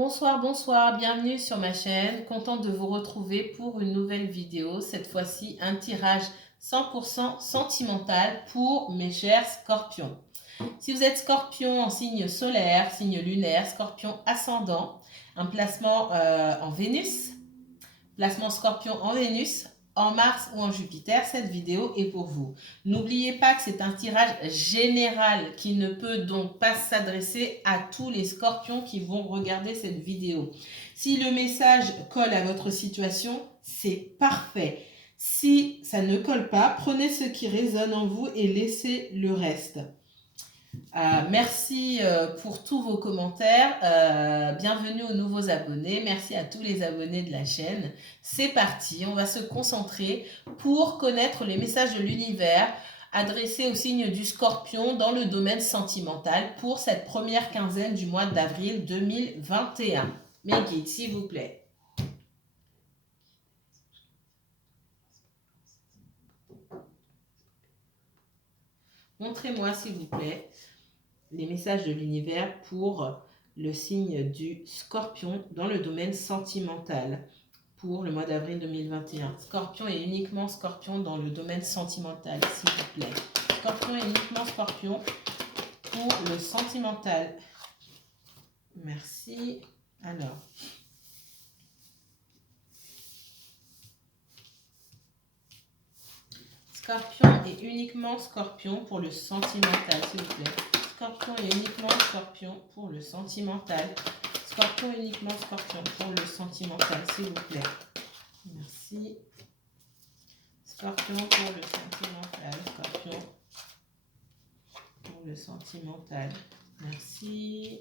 Bonsoir, bonsoir, bienvenue sur ma chaîne. Contente de vous retrouver pour une nouvelle vidéo. Cette fois-ci, un tirage 100% sentimental pour mes chers scorpions. Si vous êtes scorpion en signe solaire, signe lunaire, scorpion ascendant, un placement en Vénus, placement scorpion en Vénus, en Mars ou en Jupiter, cette vidéo est pour vous. N'oubliez pas que c'est un tirage général qui ne peut donc pas s'adresser à tous les scorpions qui vont regarder cette vidéo. Si le message colle à votre situation, c'est parfait. Si ça ne colle pas, prenez ce qui résonne en vous et laissez le reste. Merci pour tous vos commentaires. Bienvenue aux nouveaux abonnés. Merci à tous les abonnés de la chaîne. C'est parti, on va se concentrer pour connaître les messages de l'univers adressés au signe du Scorpion dans le domaine sentimental pour cette première quinzaine du mois d'avril 2021. Mes guides, s'il vous plaît. Montrez-moi, s'il vous plaît, les messages de l'univers pour le signe du Scorpion dans le domaine sentimental pour le mois d'avril 2021. Scorpion et uniquement Scorpion dans le domaine sentimental, s'il vous plaît. Scorpion et uniquement Scorpion pour le sentimental. Merci. Alors. Scorpion et uniquement Scorpion pour le sentimental, s'il vous plaît. Scorpion et uniquement Scorpion pour le sentimental. Scorpion et uniquement Scorpion pour le sentimental, s'il vous plaît. Merci. Scorpion pour le sentimental. Scorpion pour le sentimental. Merci.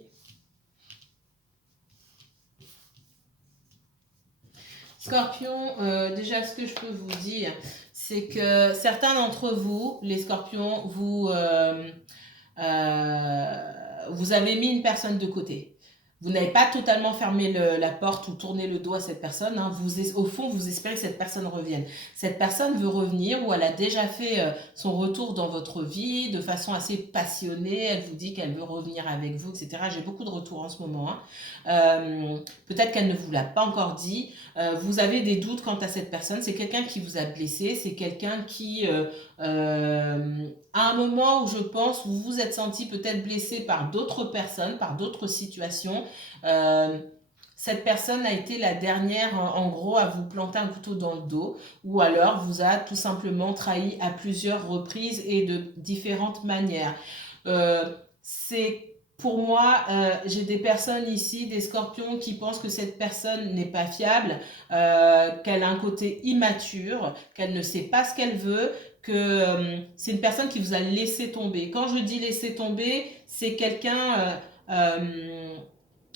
Scorpion, déjà ce que je peux vous dire, c'est que certains d'entre vous, les scorpions, vous avez mis une personne de côté. Vous n'avez pas totalement fermé la porte ou tourné le dos à cette personne. Hein. Au fond, vous espérez que cette personne revienne. Cette personne veut revenir ou elle a déjà fait son retour dans votre vie de façon assez passionnée. Elle vous dit qu'elle veut revenir avec vous, etc. J'ai beaucoup de retours en ce moment. Hein. Peut-être qu'elle ne vous l'a pas encore dit. Vous avez des doutes quant à cette personne. C'est quelqu'un qui vous a blessé. C'est quelqu'un qui... à un moment où je pense vous vous êtes senti peut-être blessé par d'autres personnes, par d'autres situations, cette personne a été la dernière en gros à vous planter un couteau dans le dos ou alors vous a tout simplement trahi à plusieurs reprises et de différentes manières. Pour moi, j'ai des personnes ici, des scorpions qui pensent que cette personne n'est pas fiable, qu'elle a un côté immature, qu'elle ne sait pas ce qu'elle veut, que c'est une personne qui vous a laissé tomber. Quand je dis laisser tomber, c'est quelqu'un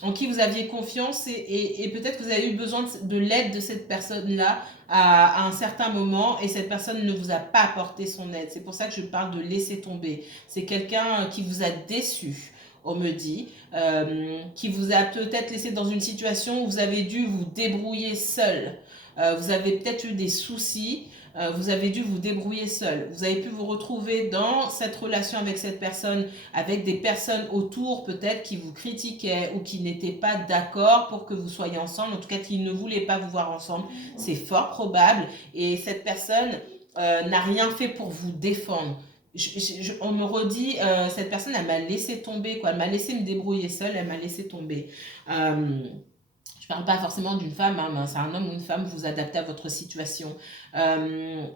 en qui vous aviez confiance et peut-être que vous avez eu besoin de l'aide de cette personne-là à un certain moment et cette personne ne vous a pas apporté son aide. C'est pour ça que je parle de laisser tomber. C'est quelqu'un qui vous a déçu, on me dit, qui vous a peut-être laissé dans une situation où vous avez dû vous débrouiller seul. Vous avez peut-être eu des soucis, vous avez dû vous débrouiller seul. Vous avez pu vous retrouver dans cette relation avec cette personne, avec des personnes autour peut-être qui vous critiquaient ou qui n'étaient pas d'accord pour que vous soyez ensemble, en tout cas qui ne voulaient pas vous voir ensemble. C'est fort probable et cette personne n'a rien fait pour vous défendre. On me redit, cette personne, elle m'a laissé tomber, quoi. Elle m'a laissé me débrouiller seule, elle m'a laissé tomber. Je parle pas forcément d'une femme, hein, c'est un homme ou une femme, vous adaptez à votre situation.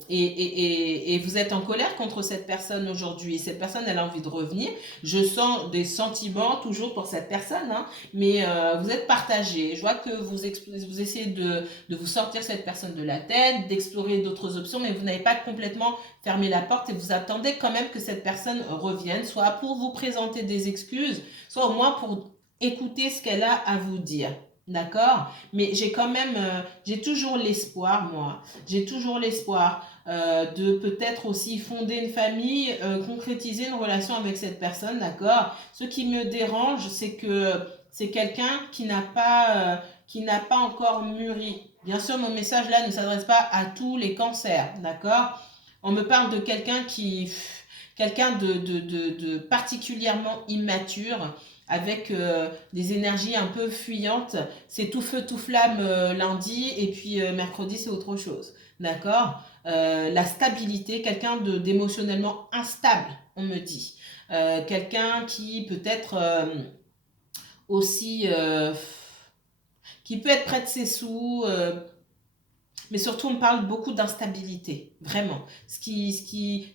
Et vous êtes en colère contre cette personne aujourd'hui. Cette personne, elle a envie de revenir. Je sens des sentiments toujours pour cette personne, hein, mais vous êtes partagé. Je vois que vous essayez de vous sortir cette personne de la tête, d'explorer d'autres options, mais vous n'avez pas complètement fermé la porte et vous attendez quand même que cette personne revienne, soit pour vous présenter des excuses, soit au moins pour écouter ce qu'elle a à vous dire. D'accord? Mais j'ai quand même, j'ai toujours l'espoir, moi. J'ai toujours l'espoir de peut-être aussi fonder une famille, concrétiser une relation avec cette personne, d'accord? Ce qui me dérange, c'est que c'est quelqu'un qui n'a pas encore mûri. Bien sûr, mon message là ne s'adresse pas à tous les cancers, d'accord? On me parle de quelqu'un de particulièrement immature, avec des énergies un peu fuyantes. C'est tout feu, tout flamme lundi, et puis mercredi, c'est autre chose. D'accord. La stabilité, quelqu'un d'émotionnellement instable, on me dit. Quelqu'un qui peut être aussi... qui peut être près de ses sous, mais surtout on parle beaucoup d'instabilité, vraiment.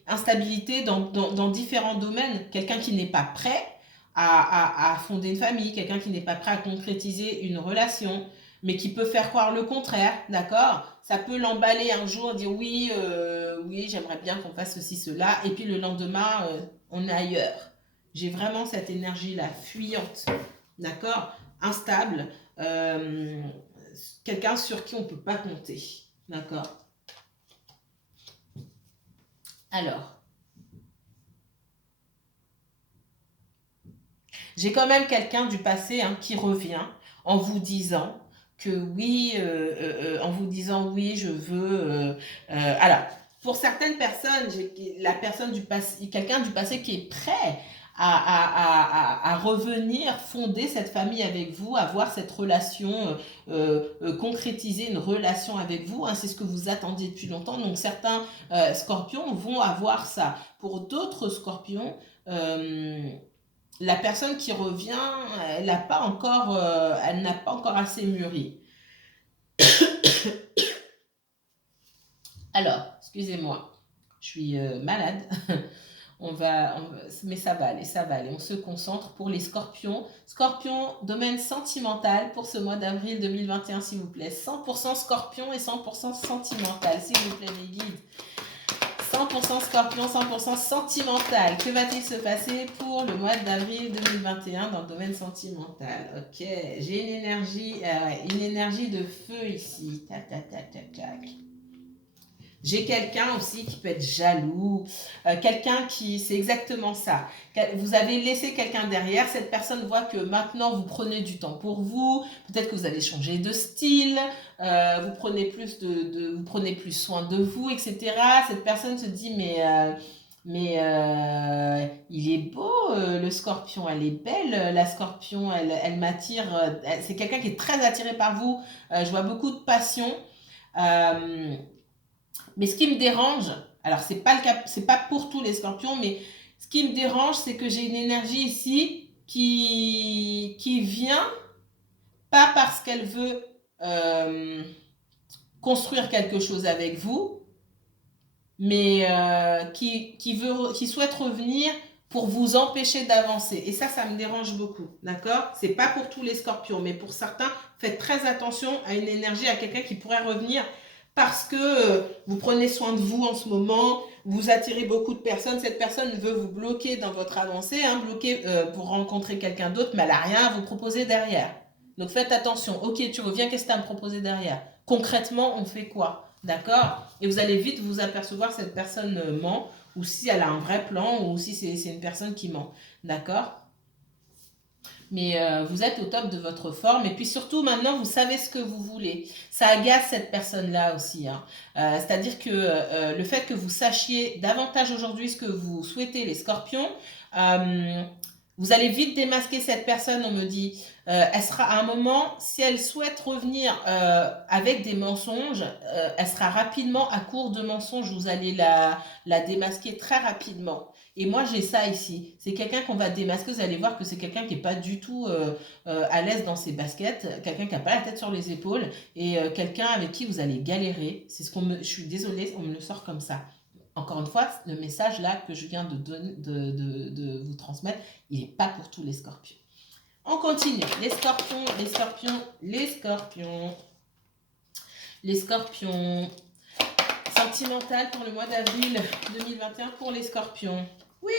Instabilité dans différents domaines. Quelqu'un qui n'est pas prêt à fonder une famille, quelqu'un qui n'est pas prêt à concrétiser une relation, mais qui peut faire croire le contraire, d'accord. Ça peut l'emballer un jour, dire oui, oui, j'aimerais bien qu'on fasse ceci, cela, et puis le lendemain, on est ailleurs. J'ai vraiment cette énergie-là, fuyante, d'accord, instable, euh, quelqu'un sur qui on ne peut pas compter. D'accord. Alors, j'ai quand même quelqu'un du passé qui revient en vous disant que oui, en vous disant oui, je veux. Alors, pour certaines personnes, la personne du passé, quelqu'un du passé qui est prêt à revenir fonder cette famille avec vous, avoir cette relation, concrétiser une relation avec vous. C'est ce que vous attendiez depuis longtemps. Donc certains scorpions vont avoir ça. Pour d'autres scorpions, la personne qui revient, elle n'a pas encore, assez mûri. Alors, excusez-moi, je suis malade. Mais ça va aller, ça va aller. On se concentre pour les scorpions. Scorpion, domaine sentimental pour ce mois d'avril 2021, s'il vous plaît. 100% scorpion et 100% sentimental, s'il vous plaît, mes guides. 100% scorpion, 100% sentimental. Que va-t-il se passer pour le mois d'avril 2021 dans le domaine sentimental? Ok, j'ai une énergie de feu ici. Tac, tac, tac, tac, tac. J'ai quelqu'un aussi qui peut être jaloux, quelqu'un qui, c'est exactement ça. Vous avez laissé quelqu'un derrière, cette personne voit que maintenant vous prenez du temps pour vous, peut-être que vous allez changer de style, vous prenez vous prenez plus soin de vous, etc. Cette personne se dit il est beau le scorpion, elle est belle la scorpion, elle m'attire, c'est quelqu'un qui est très attiré par vous, je vois beaucoup de passion. Mais ce qui me dérange, alors c'est pas le cas, c'est pas pour tous les scorpions, mais ce qui me dérange, c'est que j'ai une énergie ici qui vient pas parce qu'elle veut construire quelque chose avec vous, mais qui souhaite revenir pour vous empêcher d'avancer. Et ça me dérange beaucoup, d'accord? C'est pas pour tous les scorpions, mais pour certains, faites très attention à une énergie, à quelqu'un qui pourrait revenir parce que vous prenez soin de vous en ce moment, vous attirez beaucoup de personnes, cette personne veut vous bloquer dans votre avancée, bloquer pour rencontrer quelqu'un d'autre, mais elle n'a rien à vous proposer derrière. Donc faites attention, ok, tu reviens, qu'est-ce que tu as à me proposer derrière? Concrètement, on fait quoi? D'accord? Et vous allez vite vous apercevoir si cette personne ment, ou si elle a un vrai plan, ou si c'est une personne qui ment. D'accord? Mais vous êtes au top de votre forme. Et puis surtout, maintenant, vous savez ce que vous voulez. Ça agace cette personne-là aussi. C'est-à-dire que le fait que vous sachiez davantage aujourd'hui ce que vous souhaitez, les scorpions, vous allez vite démasquer cette personne, on me dit. Elle sera à un moment, si elle souhaite revenir avec des mensonges, elle sera rapidement à court de mensonges. Vous allez la démasquer très rapidement. Et moi, j'ai ça ici. C'est quelqu'un qu'on va démasquer. Vous allez voir que c'est quelqu'un qui n'est pas du tout à l'aise dans ses baskets, quelqu'un qui n'a pas la tête sur les épaules et quelqu'un avec qui vous allez galérer. C'est ce je suis désolée, on me le sort comme ça. Encore une fois, le message là que je viens de vous transmettre, il n'est pas pour tous les scorpions. On continue. Les scorpions, les scorpions, les scorpions. Les scorpions. Sentimental pour le mois d'avril 2021 pour les scorpions. Oui.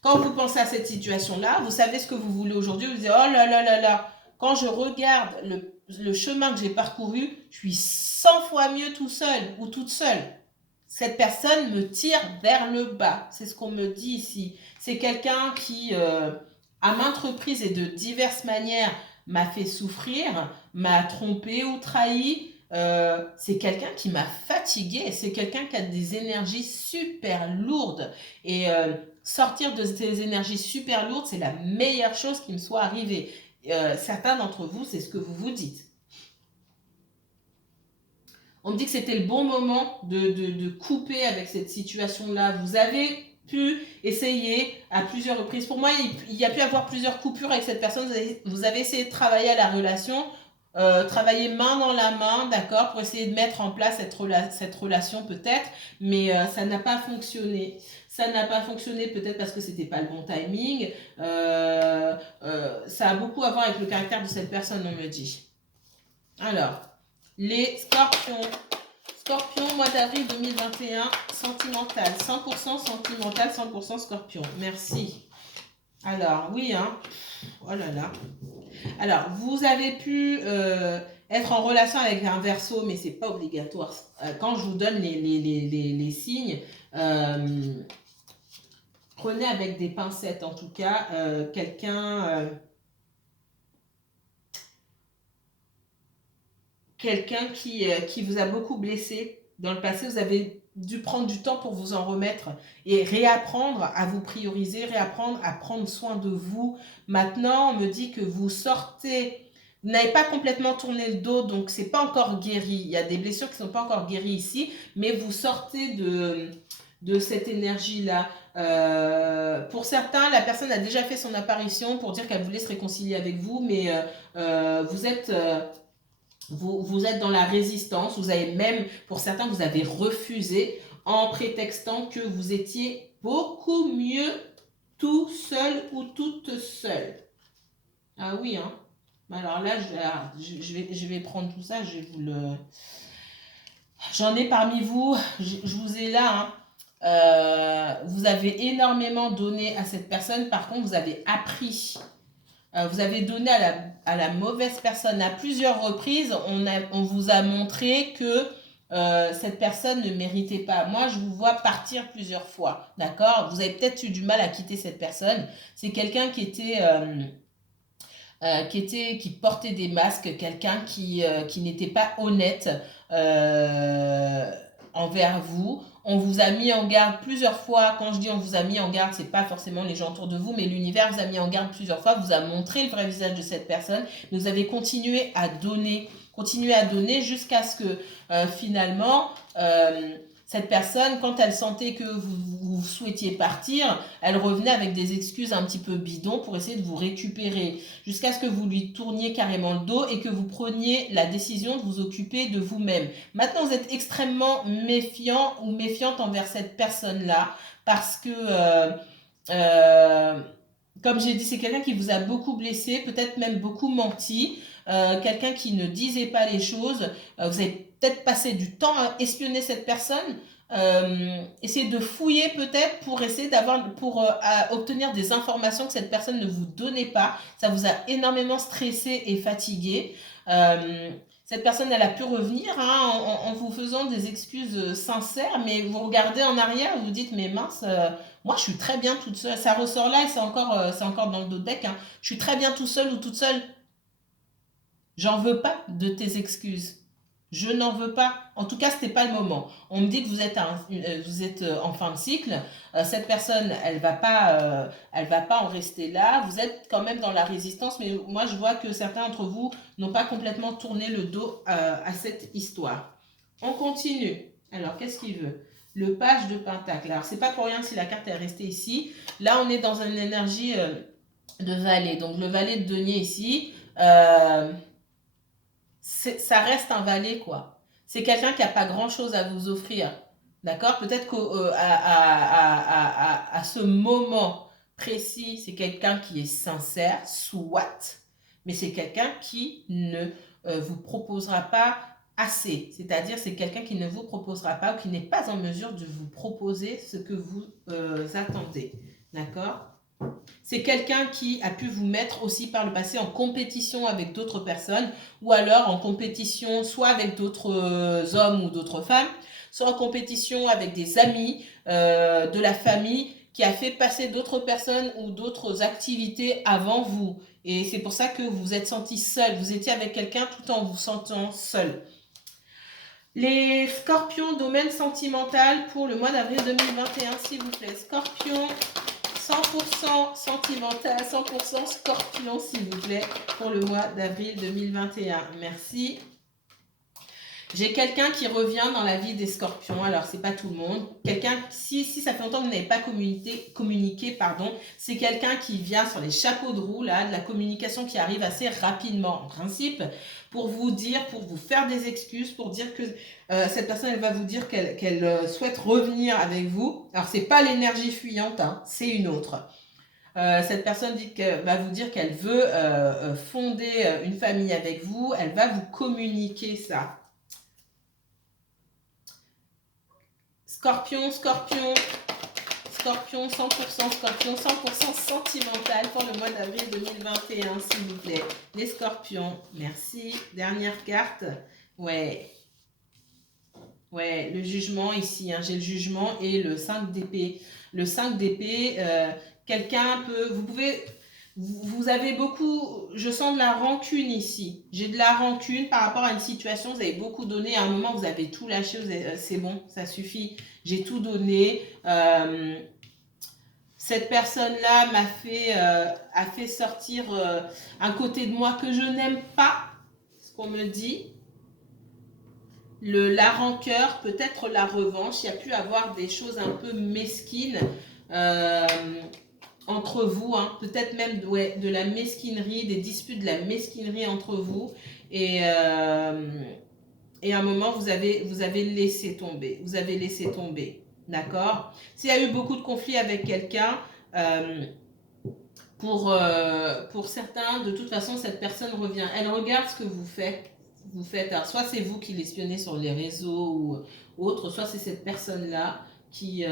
Quand vous pensez à cette situation-là, vous savez ce que vous voulez aujourd'hui. Vous dites, oh là là là là. Quand je regarde le chemin que j'ai parcouru, je suis 100 fois mieux tout seul ou toute seule. Cette personne me tire vers le bas. C'est ce qu'on me dit ici. C'est quelqu'un qui, à maintes reprises et de diverses manières, m'a fait souffrir, m'a trompé ou trahi. C'est quelqu'un qui m'a fatiguée. C'est quelqu'un qui a des énergies super lourdes. Et sortir de ces énergies super lourdes, c'est la meilleure chose qui me soit arrivée. Certains d'entre vous, c'est ce que vous vous dites. On me dit que c'était le bon moment de couper avec cette situation-là. Vous avez pu essayer à plusieurs reprises. Pour moi, il y a pu avoir plusieurs coupures avec cette personne. Vous avez essayé de travailler à la relation, travailler main dans la main, d'accord, pour essayer de mettre en place cette relation peut-être, mais ça n'a pas fonctionné. Ça n'a pas fonctionné peut-être parce que c'était pas le bon timing. Ça a beaucoup à voir avec le caractère de cette personne, on me dit. Alors, les scorpions. Scorpion, mois d'avril 2021, sentimental. 100% sentimental, 100% scorpion. Merci. Alors, oui, hein. Oh là là. Alors, vous avez pu être en relation avec un Verseau, mais c'est pas obligatoire. Quand je vous donne les signes, prenez avec des pincettes, en tout cas, quelqu'un qui vous a beaucoup blessé dans le passé. Vous avez dû prendre du temps pour vous en remettre et réapprendre à vous prioriser, réapprendre à prendre soin de vous. Maintenant, on me dit que vous sortez, vous n'avez pas complètement tourné le dos, donc c'est pas encore guéri. Il y a des blessures qui ne sont pas encore guéries ici, mais vous sortez de cette énergie-là. Pour certains, la personne a déjà fait son apparition pour dire qu'elle voulait se réconcilier avec vous, mais vous êtes... Vous êtes dans la résistance, vous avez même, pour certains, vous avez refusé en prétextant que vous étiez beaucoup mieux tout seul ou toute seule. Ah oui, hein. Alors là, je vais prendre tout ça, je vais vous le... J'en ai parmi vous, je vous ai là, hein. Vous avez énormément donné à cette personne, par contre, vous avez appris. Vous avez donné à la mauvaise personne à plusieurs reprises. On vous a montré que cette personne ne méritait pas. Moi, je vous vois partir plusieurs fois, d'accord? Vous avez peut-être eu du mal à quitter cette personne. C'est quelqu'un qui portait des masques, quelqu'un qui n'était pas honnête envers vous. On vous a mis en garde plusieurs fois. Quand je dis on vous a mis en garde, c'est pas forcément les gens autour de vous, mais l'univers vous a mis en garde plusieurs fois, vous a montré le vrai visage de cette personne. Vous avez continué à donner jusqu'à ce que finalement cette personne, quand elle sentait que vous souhaitiez partir, elle revenait avec des excuses un petit peu bidons pour essayer de vous récupérer, jusqu'à ce que vous lui tourniez carrément le dos et que vous preniez la décision de vous occuper de vous-même. Maintenant, vous êtes extrêmement méfiant ou méfiante envers cette personne-là, parce que, comme j'ai dit, c'est quelqu'un qui vous a beaucoup blessé, peut-être même beaucoup menti, quelqu'un qui ne disait pas les choses. Vous avez peut-être passé du temps à espionner cette personne, essayer de fouiller peut-être pour essayer obtenir des informations que cette personne ne vous donnait pas. Ça vous a énormément stressé et fatigué. Cette personne, elle a pu revenir en vous faisant des excuses sincères, mais vous regardez en arrière et vous dites, mais mince, moi je suis très bien toute seule. Ça ressort là et c'est encore dans le dos de deck. Je suis très bien tout seul ou toute seule. J'en veux pas de tes excuses. Je n'en veux pas. En tout cas, ce n'était pas le moment. On me dit que vous êtes en fin de cycle. Cette personne, elle va pas en rester là. Vous êtes quand même dans la résistance, mais moi, je vois que certains d'entre vous n'ont pas complètement tourné le dos à cette histoire. On continue. Alors, qu'est-ce qu'il veut? Le page de Pentacle. Alors, c'est pas pour rien si la carte est restée ici. Là, on est dans une énergie de valet. Donc, le valet de denier ici... ça reste un valet, quoi. C'est quelqu'un qui n'a pas grand-chose à vous offrir. D'accord? Peut-être qu'à ce moment précis, c'est quelqu'un qui est sincère, soit, mais c'est quelqu'un qui ne vous proposera pas assez. C'est-à-dire, c'est quelqu'un qui ne vous proposera pas ou qui n'est pas en mesure de vous proposer ce que vous attendez. D'accord? C'est quelqu'un qui a pu vous mettre aussi par le passé en compétition avec d'autres personnes, ou alors en compétition soit avec d'autres hommes ou d'autres femmes, soit en compétition avec des amis, de la famille, qui a fait passer d'autres personnes ou d'autres activités avant vous. Et c'est pour ça que vous vous êtes senti seul. Vous étiez avec quelqu'un tout en vous sentant seul. Les scorpions, domaine sentimental pour le mois d'avril 2021, s'il vous plaît. Scorpion, 100% sentimental, 100% scorpion, s'il vous plaît, pour le mois d'avril 2021. Merci. J'ai quelqu'un qui revient dans la vie des scorpions. Alors, c'est pas tout le monde. Quelqu'un, si ça fait longtemps que vous n'avez pas communiqué, pardon, c'est quelqu'un qui vient sur les chapeaux de roue, là, de la communication qui arrive assez rapidement, en principe, pour vous dire, pour vous faire des excuses, pour dire que cette personne, elle va vous dire qu'elle souhaite revenir avec vous. Alors, c'est pas l'énergie fuyante, hein, c'est une autre. Cette personne va vous dire qu'elle veut fonder une famille avec vous. Elle va vous communiquer ça. Scorpion, 100% scorpion, 100% sentimental pour le mois d'avril 2021, s'il vous plaît. Les scorpions, merci. Dernière carte. Ouais, le jugement ici, hein, j'ai le jugement et le 5 d'épée. Le 5 d'épée, quelqu'un peut... Vous avez beaucoup, je sens de la rancune ici. J'ai de la rancune par rapport à une situation, vous avez beaucoup donné. À un moment, vous avez tout lâché, c'est bon, ça suffit. J'ai tout donné. Cette personne-là a fait sortir un côté de moi que je n'aime pas, ce qu'on me dit. La rancœur, peut-être la revanche. Il y a pu avoir des choses un peu mesquines. Entre vous, hein, peut-être même de la mesquinerie, des disputes, de la mesquinerie entre vous, et à un moment vous avez laissé tomber, d'accord. S'il y a eu beaucoup de conflits avec quelqu'un, pour certains, de toute façon, cette personne revient, elle regarde ce que vous faites. Alors, soit c'est vous qui l'espionnez sur les réseaux ou autre, soit c'est cette personne-là qui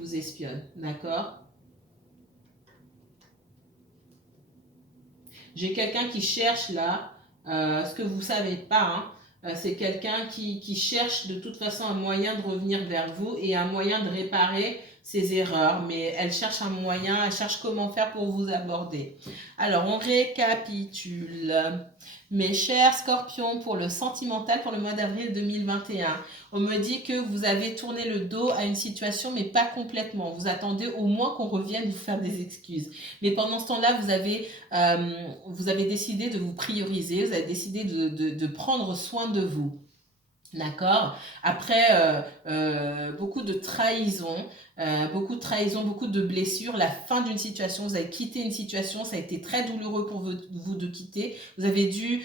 vous espionne, d'accord. J'ai quelqu'un qui cherche là, ce que vous ne savez pas, hein, c'est quelqu'un qui cherche de toute façon un moyen de revenir vers vous et un moyen de réparer ses erreurs. Mais elle cherche un moyen, elle cherche comment faire pour vous aborder. Alors, on récapitule. Mes chers scorpions, pour le sentimental, pour le mois d'avril 2021, on me dit que vous avez tourné le dos à une situation, mais pas complètement. Vous attendez au moins qu'on revienne vous faire des excuses. Mais pendant ce temps-là, vous avez décidé de vous prioriser, vous avez décidé de prendre soin de vous. D'accord. Après beaucoup de trahison, beaucoup de blessures, la fin d'une situation, vous avez quitté une situation, ça a été très douloureux pour vous de quitter. Vous avez dû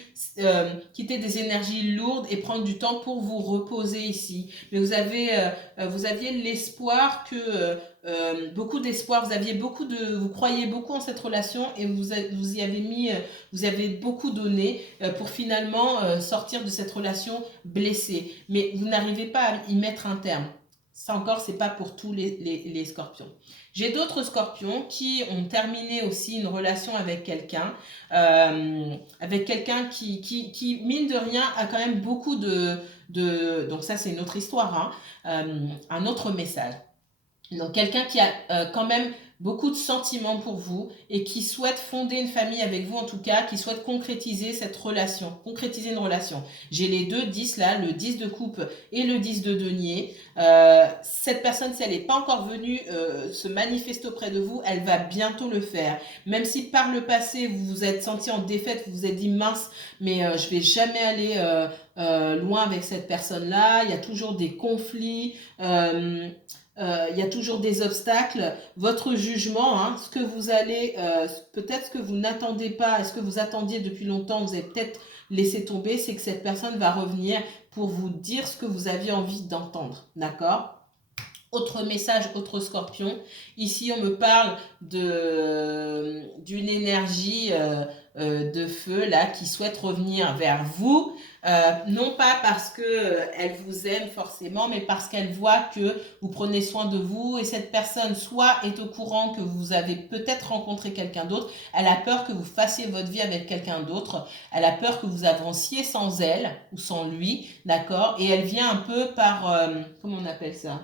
quitter des énergies lourdes et prendre du temps pour vous reposer ici. Mais vous aviez l'espoir que beaucoup d'espoir, vous croyez beaucoup en cette relation et vous y avez mis, vous avez beaucoup donné pour finalement sortir de cette relation blessée. Mais vous n'arrivez pas à y mettre un terme. Ça encore, c'est pas pour tous les scorpions. J'ai d'autres scorpions qui ont terminé aussi une relation avec quelqu'un qui, mine de rien, a quand même beaucoup donc ça c'est une autre histoire, un autre message. Donc quelqu'un qui a quand même beaucoup de sentiments pour vous et qui souhaite fonder une famille avec vous, en tout cas, qui souhaite concrétiser une relation. J'ai les deux 10 là, le 10 de coupe et le 10 de denier. Cette personne, si elle n'est pas encore venue se manifester auprès de vous, elle va bientôt le faire. Même si par le passé, vous vous êtes senti en défaite, vous vous êtes dit mince, mais je vais jamais aller loin avec cette personne-là, il y a toujours des conflits, il y a toujours des obstacles. Votre jugement, ce que vous allez, peut-être ce que vous n'attendez pas, est-ce que vous attendiez depuis longtemps, vous avez peut-être laissé tomber, c'est que cette personne va revenir pour vous dire ce que vous aviez envie d'entendre, d'accord? Autre message, autre scorpion. Ici, on me parle d'une énergie de feu là qui souhaite revenir vers vous. Non pas parce qu'elle vous aime forcément, mais parce qu'elle voit que vous prenez soin de vous et cette personne soit est au courant que vous avez peut-être rencontré quelqu'un d'autre. Elle a peur que vous fassiez votre vie avec quelqu'un d'autre. Elle a peur que vous avanciez sans elle ou sans lui, d'accord? Et elle vient un peu par, comment on appelle ça?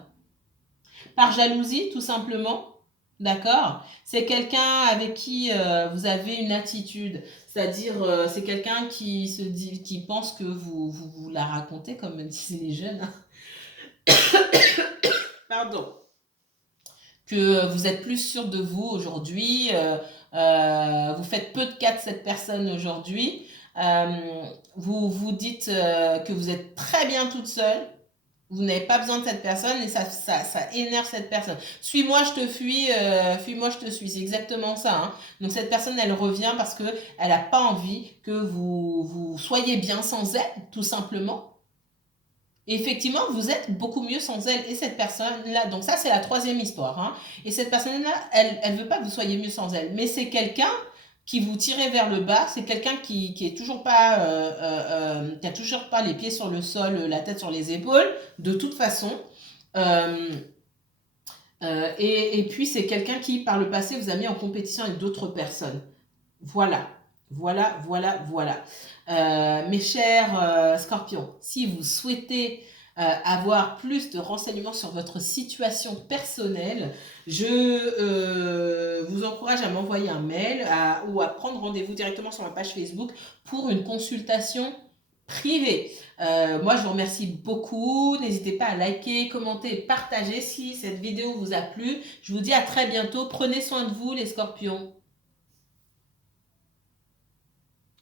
Par jalousie, tout simplement. D'accord. C'est quelqu'un avec qui vous avez une attitude. C'est-à-dire, c'est quelqu'un qui pense que vous la racontez, comme disent les jeunes. Pardon. que vous êtes plus sûr de vous aujourd'hui, vous faites peu de cas de cette personne aujourd'hui, vous vous dites que vous êtes très bien toute seule, vous n'avez pas besoin de cette personne et ça énerve cette personne. Suis-moi, je te fuis, fuis-moi, je te suis. C'est exactement ça, hein. Donc cette personne, elle revient parce que elle n'a pas envie que vous soyez bien sans elle, tout simplement. Et effectivement, vous êtes beaucoup mieux sans elle. Et cette personne-là, donc ça, c'est la troisième histoire, hein. Et cette personne-là, elle veut pas que vous soyez mieux sans elle. Mais c'est quelqu'un qui vous tirait vers le bas. C'est quelqu'un qui est toujours pas, qui a toujours pas les pieds sur le sol, la tête sur les épaules, de toute façon. Euh, et puis, c'est quelqu'un qui, par le passé, vous a mis en compétition avec d'autres personnes. Voilà, voilà. Mes chers scorpions, si vous souhaitez avoir plus de renseignements sur votre situation personnelle, je vous encourage à m'envoyer un mail ou à prendre rendez-vous directement sur ma page Facebook pour une consultation privée. Moi, je vous remercie beaucoup. N'hésitez pas à liker, commenter et partager si cette vidéo vous a plu. Je vous dis à très bientôt. Prenez soin de vous, les scorpions.